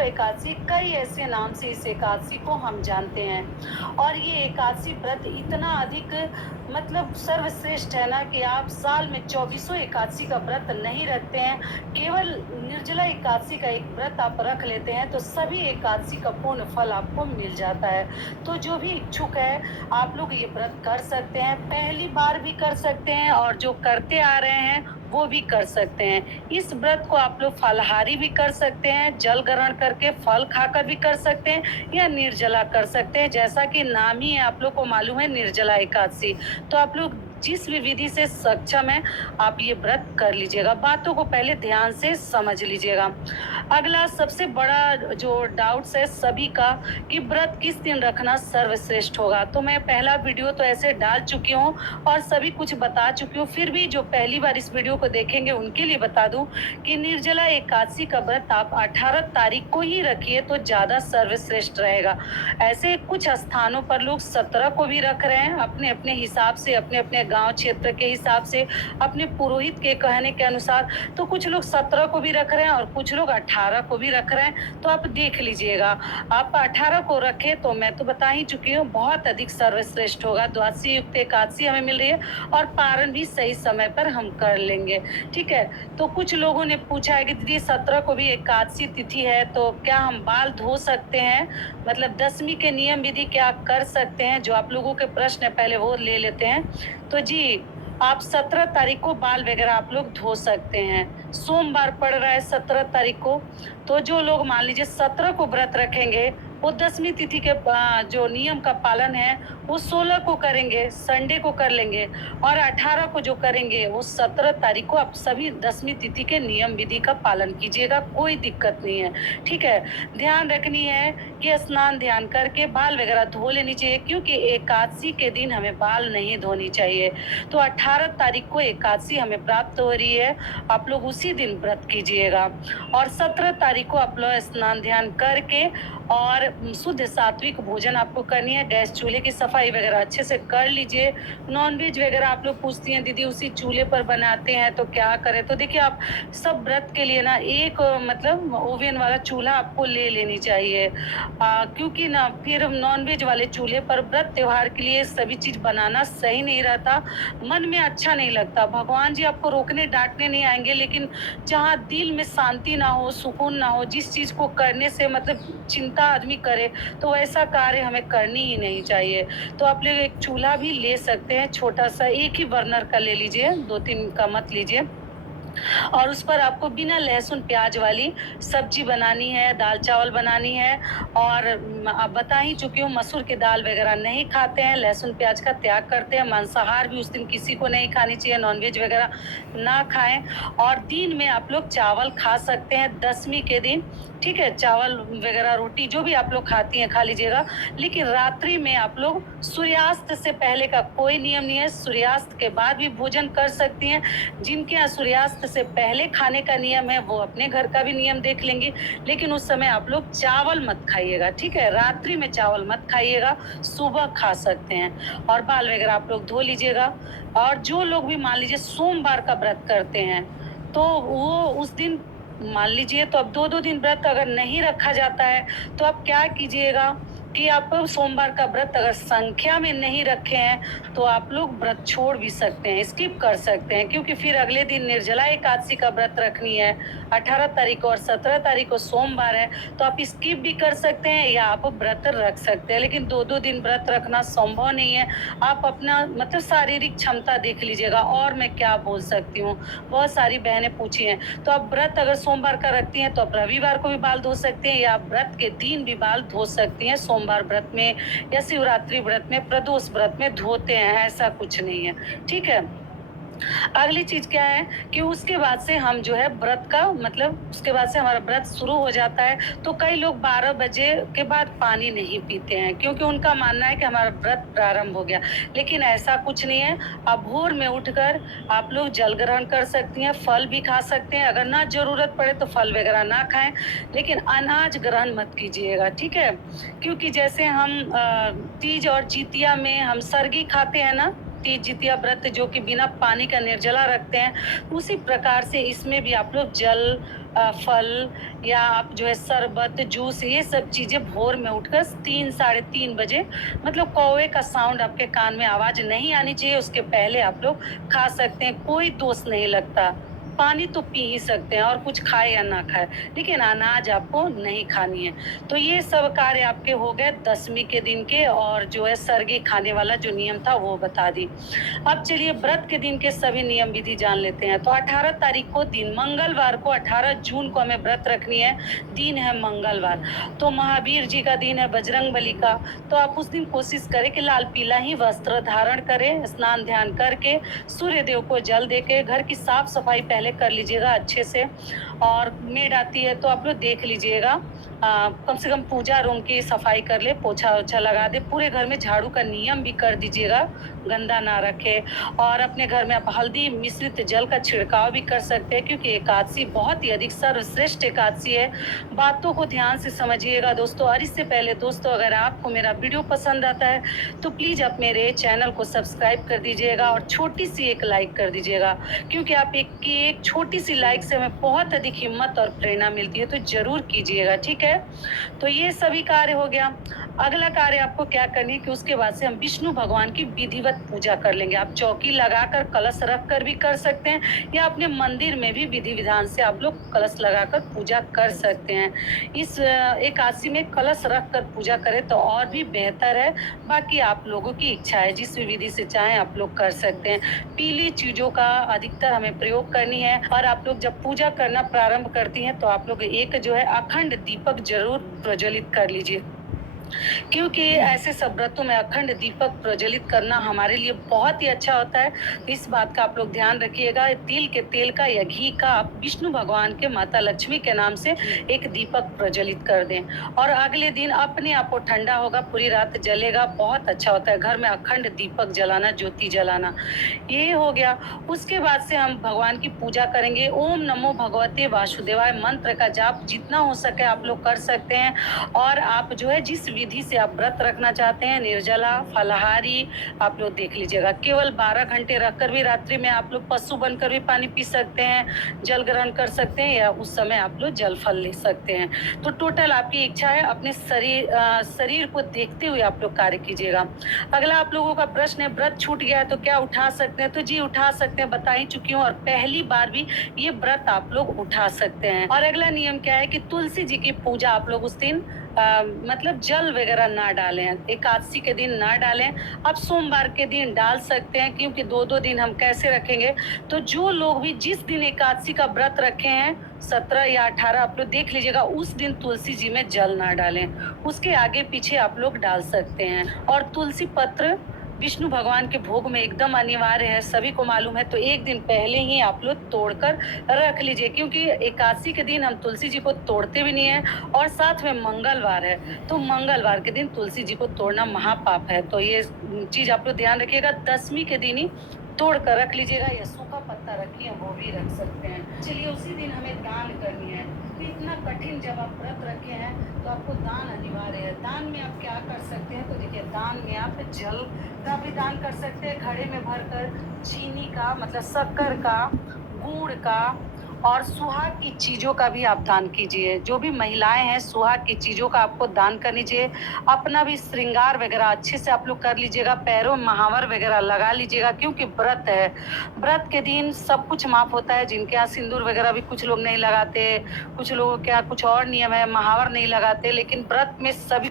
एकादशी, कई ऐसे नाम से इस एकादशी को हम जानते हैं। और ये एकादशी व्रत इतना अधिक मतलब सर्वश्रेष्ठ है ना कि आप साल में 24 एकादशी का व्रत नहीं रखते हैं, केवल निर्जला एकादशी का एक व्रत आप रख लेते हैं तो सभी एकादशी का पूर्ण फल आपको मिल जाता है। तो जो भी इच्छुक है, आप लोग ये व्रत कर सकते हैं, पहली बार भी कर सकते हैं और जो करते आ रहे हैं वो भी कर सकते हैं। इस व्रत को आप लोग फलाहारी भी कर सकते हैं, जल ग्रहण करके फल खाकर भी कर सकते हैं, या निर्जला कर सकते हैं। जैसा कि नाम ही है, आप लोग को मालूम है निर्जला एकादशी, तो आप लोग जिस भी विधि से सक्षम है आप ये व्रत कर लीजिएगा। बातों को पहले ध्यान से समझ लीजिएगा। अगला सबसे बड़ा जो डाउट्स है सभी का कि व्रत किस दिन रखना सर्वश्रेष्ठ होगा, तो मैं पहला वीडियो तो ऐसे डाल चुकी हूँ और सभी कुछ बता चुकी हूँ। फिर भी जो पहली बार इस वीडियो को देखेंगे उनके लिए बता दूं कि निर्जला एकादशी का व्रत आप 18 तारीख को ही रखिए तो ज्यादा सर्वश्रेष्ठ रहेगा। ऐसे कुछ स्थानों पर लोग 17 को भी रख रहे हैं, अपने अपने हिसाब से, अपने अपने गांव क्षेत्र के हिसाब से, अपने पुरोहित के कहने के अनुसार। तो कुछ लोग 17 को भी रख रहे हैं और कुछ लोग 18 को भी रख रहे हैं, तो आप देख लीजिएगा। आप 18 को रखे तो मैं तो बता ही चुकी हूँ, बहुत अधिक सर्वश्रेष्ठ होगा। द्वादशी युक्त एकादशी हमें मिल रही है और पारण भी सही समय पर हम कर लेंगे। ठीक है, तो कुछ लोगों ने पूछा है कि दीदी 17 को भी एकादशी तिथि है तो क्या हम बाल धो सकते हैं, मतलब दशमी के नियम विधि क्या कर सकते हैं, जो आप लोगों के प्रश्न है पहले वो ले लेते हैं। तो जी, आप 17 तारीख को बाल वगैरह आप लोग धो सकते हैं। सोमवार पड़ रहा है 17 तारीख को, तो जो लोग मान लीजिए 17 को व्रत रखेंगे वो दशमी तिथि के जो नियम का पालन है वो 16 को करेंगे, संडे को कर लेंगे। और 18 को जो करेंगे वो 17 तारीख को आप सभी दशमी तिथि के नियम विधि का पालन कीजिएगा, कोई दिक्कत नहीं है। ठीक है, ध्यान रखनी है कि स्नान ध्यान करके बाल वगैरह धो लेनी चाहिए, क्योंकि एकादशी के दिन हमें बाल नहीं धोनी चाहिए। तो 18 तारीख को एकादशी हमें प्राप्त हो रही है, आप लोग उसी दिन व्रत कीजिएगा। और 17 तारीख को आप लोग स्नान ध्यान करके और शुद्ध सात्विक भोजन आपको करनी है। गैस चूल्हे की सफाई वगैरह अच्छे से कर लीजिए। नॉनवेज वगैरह आप लोग पूछती हैं दीदी उसी चूल्हे पर बनाते हैं तो क्या करें, तो देखिए आप सब व्रत के लिए ना एक मतलब ओवन वाला चूल्हा आपको ले लेनी चाहिए, क्योंकि ना फिर नॉनवेज वाले चूल्हे पर व्रत त्योहार के लिए सभी चीज बनाना सही नहीं रहता, मन में अच्छा नहीं लगता। भगवान जी आपको रोकने डांटने नहीं आएंगे, लेकिन जहाँ दिल में शांति ना हो, सुकून ना हो, जिस चीज को करने से मतलब चिंता आदमी करे, तो ऐसा कार्य हमें करनी ही नहीं चाहिए। तो आप लोग एक चूल्हा भी ले सकते हैं, छोटा सा एक ही बर्नर का ले लीजिए, 2-3 का मत लीजिए। और उस पर आपको बिना लहसुन प्याज वाली सब्जी बनानी है, दाल चावल बनानी है। और आप बता ही चुकी हूँ मसूर की दाल वगैरह नहीं खाते हैं, लहसुन प्याज का त्याग करते हैं। मांसाहार भी उस दिन किसी को नहीं खानी चाहिए, नॉनवेज वगैरह ना खाएं। और दिन में आप लोग चावल खा सकते हैं दशमी के दिन, ठीक है, चावल वगैरह रोटी जो भी आप लोग खाती हैं खा लीजिएगा। लेकिन रात्रि में आप लोग सूर्यास्त से पहले का कोई नियम नहीं है, सूर्यास्त के बाद भी भोजन कर सकती हैं। जिनके यहाँ सूर्यास्त से पहले खाने का नियम है वो अपने घर का भी नियम देख लेंगे, लेकिन उस समय आप लोग चावल मत खाइएगा। ठीक है, रात्रि में चावल मत खाइएगा, सुबह खा सकते हैं। और बाल वगैरह आप लोग धो लीजिएगा। और जो लोग भी मान लीजिए सोमवार का व्रत करते हैं तो वो उस दिन मान लीजिए, तो अब 2-2 दिन व्रत अगर नहीं रखा जाता है तो आप क्या कीजिएगा कि आप सोमवार का व्रत अगर संख्या में नहीं रखे हैं तो आप लोग व्रत छोड़ भी सकते हैं, स्किप कर सकते हैं, क्योंकि फिर अगले दिन निर्जला एकादशी का व्रत रखनी है 18 तारीख को और 17 तारीख को सोमवार है, तो आप स्किप भी कर सकते हैं या आप व्रत रख सकते हैं। लेकिन 2-2 दिन व्रत रखना संभव नहीं है। आप अपना मतलब शारीरिक क्षमता देख लीजिएगा। और मैं क्या बोल सकती हूँ, बहुत सारी बहनें पूछी हैं, तो आप व्रत अगर सोमवार का रखती हैं तो आप रविवार को भी बाल धो सकते हैं, या आप व्रत के दिन भी बाल धो सकती हैं। सोमवार व्रत में या शिवरात्रि व्रत में, प्रदोष व्रत में धोते हैं, ऐसा कुछ नहीं है। ठीक है, अगली चीज क्या है कि उसके बाद से हम जो है व्रत का मतलब उसके बाद से हमारा व्रत शुरू हो जाता है। तो कई लोग 12 बजे के बाद पानी नहीं पीते हैं, क्योंकि उनका मानना है कि हमारा व्रत प्रारंभ हो गया, लेकिन ऐसा कुछ नहीं है। आप भोर में उठकर आप लोग जल ग्रहण कर सकती हैं, फल भी खा सकते हैं, अगर ना जरूरत पड़े तो फल वगैरह ना खाएं, लेकिन अनाज ग्रहण मत कीजिएगा। ठीक है, क्योंकि जैसे हम तीज और जितिया में हम सरगी खाते हैं ना, तीज जितिया व्रत जो कि बिना पानी का निर्जला रखते हैं, उसी प्रकार से इसमें भी आप लोग जल, फल या आप जो है शरबत, जूस, ये सब चीज़ें भोर में उठकर 3 साढ़े 3 बजे, मतलब कौवे का साउंड आपके कान में आवाज़ नहीं आनी चाहिए, उसके पहले आप लोग खा सकते हैं, कोई दोष नहीं लगता। पानी तो पी ही सकते हैं, और कुछ खाए या ना खाए, लेकिन अनाज आपको नहीं खानी है। तो ये सब कार्य आपके हो गए दशमी के दिन के, और जो है सरगी खाने वाला जो नियम था वो बता दी। अब चलिए व्रत के दिन के सभी नियम विधि जान लेते हैं। तो 18 तारीख को दिन मंगलवार को, 18 जून को हमें व्रत रखनी है, दिन है मंगलवार। तो महावीर जी का दिन है, बजरंगबली का। तो आप उस दिन कोशिश करें कि लाल पीला ही वस्त्र धारण करें, स्नान ध्यान करके सूर्य देव को जल देके घर की साफ सफाई पहले कर लीजिएगा अच्छे से। और मेड आती है तो आप लोग देख लीजिएगा, कम से कम पूजा रूम की सफाई कर ले, पोछा ओछा लगा दे, पूरे घर में झाड़ू का नियम भी कर दीजिएगा, गंदा ना रखे। और अपने घर में आप हल्दी मिश्रित जल का छिड़काव भी कर सकते हैं, क्योंकि एकादशी बहुत ही अधिक सर्वश्रेष्ठ एकादशी है। बातों को ध्यान से समझिएगा दोस्तों। और इससे पहले दोस्तों, अगर आपको मेरा वीडियो पसंद आता है तो प्लीज़ आप मेरे चैनल को सब्सक्राइब कर दीजिएगा और छोटी सी एक लाइक कर दीजिएगा, क्योंकि आप एक छोटी सी लाइक से हमें बहुत अधिक हिम्मत और प्रेरणा मिलती है। तो जरूर कीजिएगा, ठीक है। तो ये सभी कार्य हो गया। अगला कार्य आपको क्या करनी है कि उसके बाद से हम विष्णु भगवान की विधिवत पूजा कर लेंगे। आप चौकी लगाकर कलश रख कर भी कर सकते हैं, या अपने मंदिर में भी विधि विधान से आप लोग कलश लगाकर पूजा कर सकते हैं। इस एकादशी में कलश रख कर पूजा करें तो और भी बेहतर है। बाकी आप लोगों की इच्छा है, जिस भी विधि से चाहें आप लोग कर सकते हैं। पीली चीजों का अधिकतर हमें प्रयोग करनी है। और आप लोग जब पूजा करना प्रारंभ करती हैं तो आप लोग एक जो है अखंड दीपक जरूर प्रज्वलित कर लीजिए, क्योंकि ऐसे सब व्रतों में अखंड दीपक प्रज्वलित करना हमारे लिए बहुत ही अच्छा होता है। इस बात का आप लोग ध्यान रखिएगा। तिल के तेल का या घी का आप विष्णु भगवान के माता लक्ष्मी के नाम से एक दीपक प्रज्वलित कर दें, और अगले दिन अपने आप को ठंडा होगा, पूरी रात जलेगा, बहुत अच्छा होता है। घर में अखंड दीपक जलाना, ज्योति जलाना, ये हो गया। उसके बाद से हम भगवान की पूजा करेंगे। ओम नमो भगवते वासुदेवाय मंत्र का जाप जितना हो सके आप लोग कर सकते हैं। और आप जो है जिस विधि से आप व्रत रखना चाहते हैं, निर्जला, फलाहारी, आप लोग देख लीजिएगा। केवल 12 घंटे रखकर भी रात्रि में आप लोग पशु बनकर भी पानी पी सकते हैं, जल ग्रहण कर सकते हैं, या उस समय आप लोग जल फल ले सकते हैं। तो टोटल आपकी इच्छा है, अपने शरीर को देखते हुए आप लोग कार्य कीजिएगा। अगला आप लोगों का प्रश्न है, व्रत छूट गया है तो क्या उठा सकते हैं? तो जी उठा सकते हैं, बता ही चुकी हूँ, और पहली बार भी ये व्रत आप लोग उठा सकते हैं। और अगला नियम क्या है कि तुलसी जी की पूजा आप लोग उस दिन मतलब जल वगैरह ना डालें, एकादशी के दिन ना डालें। आप सोमवार के दिन डाल सकते हैं, क्योंकि 2-2 दिन हम कैसे रखेंगे। तो जो लोग भी जिस दिन एकादशी का व्रत रखे हैं, 17 या 18, आप लोग देख लीजिएगा, उस दिन तुलसी जी में जल ना डालें, उसके आगे पीछे आप लोग डाल सकते हैं। और तुलसी पत्र विष्णु भगवान के भोग में एकदम अनिवार्य है, सभी को मालूम है। तो एक दिन पहले ही आप लोग तोड़कर रख लीजिए, क्योंकि एकादशी के दिन हम तुलसी जी को तोड़ते भी नहीं है, और साथ में मंगलवार है, तो मंगलवार के दिन तुलसी जी को तोड़ना महापाप है। तो ये चीज आप लोग ध्यान रखिएगा। दशमी के दिन ही तोड़ कर रख लीजिएगा, या सूखा पत्ता रखिए वो भी रख सकते हैं। चलिए उसी दिन हमें दान करनी है। तो इतना कठिन जब आप व्रत रखे हैं तो आपको दान अनिवार्य है। दान में आप क्या कर सकते हैं? तो देखिए, दान में आप जल का भी दान कर सकते हैं, घड़े में भरकर, चीनी का मतलब शक्कर का, गुड़ का, और सुहाग की चीज़ों का भी आप दान कीजिए। जो भी महिलाएं हैं, सुहाग की चीज़ों का आपको दान करनी चाहिए। अपना भी श्रृंगार वगैरह अच्छे से आप लोग कर लीजिएगा, पैरों में महावर वगैरह लगा लीजिएगा, क्योंकि व्रत है। व्रत के दिन सब कुछ माफ होता है। जिनके यहाँ सिंदूर वगैरह भी कुछ लोग नहीं लगाते, कुछ लोगों के यहाँ कुछ और नियम है, महावर नहीं लगाते, लेकिन व्रत में सभी